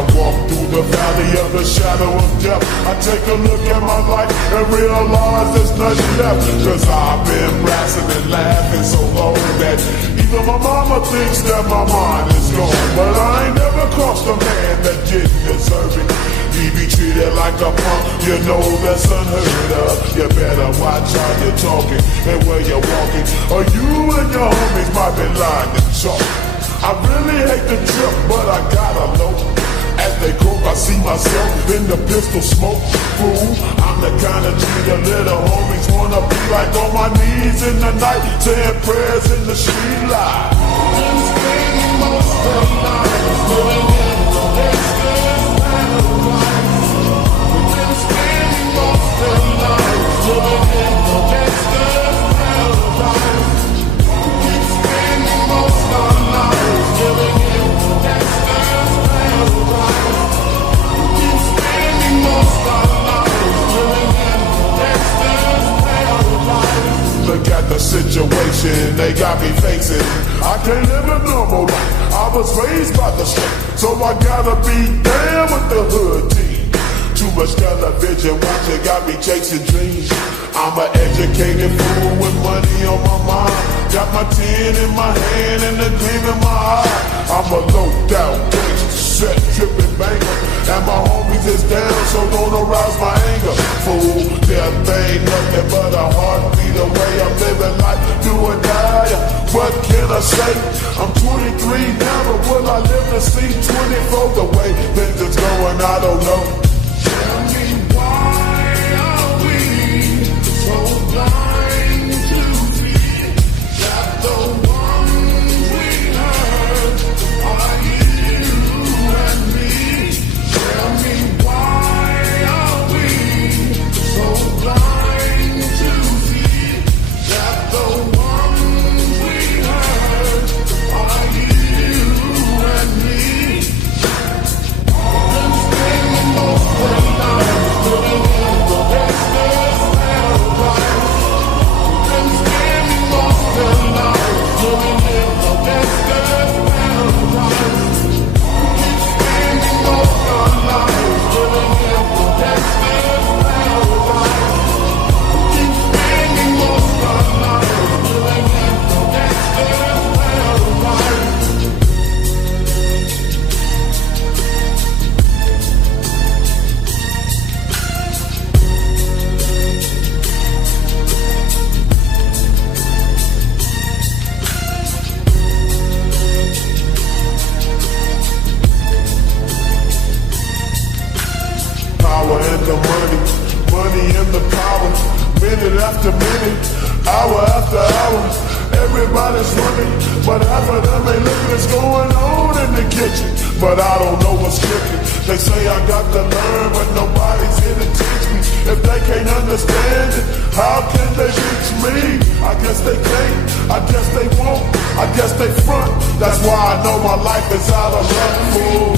I walk through the valley of the shadow of death, I take a look at my life and realize there's nothing left. Cause I've been blasting and laughing so long that even my mama thinks that my mind is gone. But I ain't never crossed a man that didn't deserve it. He be treated like a punk, you know that's unheard of. You better watch how you're talking and where you're walking, or you and your homies might be lying to chalk. I really hate the trip, but I gotta know. As they croak, I see myself in the pistol smoke. Fool, I'm the kind of G the little homies wanna be like, on my knees in the night, saying prayers in the street light. Been spending most of the night living in the gangster's paradise. Been spending most of the night living in the gangster's paradise. Been spending most of the night living in the gangster's paradise. Been spending most of the night living in the gangster's paradise. Look at the situation they got me facing. I can't live a normal life. I was raised by the street, so I gotta be down with the hood team. Too much television watching got me chasing dreams. I'm an educated fool with money on my mind. Got my tin in my hand and a gleam in my eye. I'm a low-out gangster, set tripping banger, and my homies is down, so don't arouse my anger. Fool, death ain't nothing but a heartbeat away. I'm living life, do or die. What can I say? I'm 23 now, but will I live to see 24? The way things is going, I don't know. Tell me, why are we so blind to see that the ones we hurt are you and me? Tell me, why are we so blind to see that the ones we hurt are you and me? Been spending most of the night living in the gangster's paradise. Been spending most of the night living in the gangster's paradise. Been spending most of the night living in the gangster's paradise. Been spending most of the night living in the gangster's paradise. Power and the money, money and the power. Minute after minute, hour after hour, everybody's running, but half of them ain't looking what's going on in the kitchen. But I don't know what's cooking. They say I got to learn, but nobody's here to teach me. If they can't understand it, how can they reach me? I guess they can't, I guess they won't, I guess they front. That's why I know my life is out of luck, fool.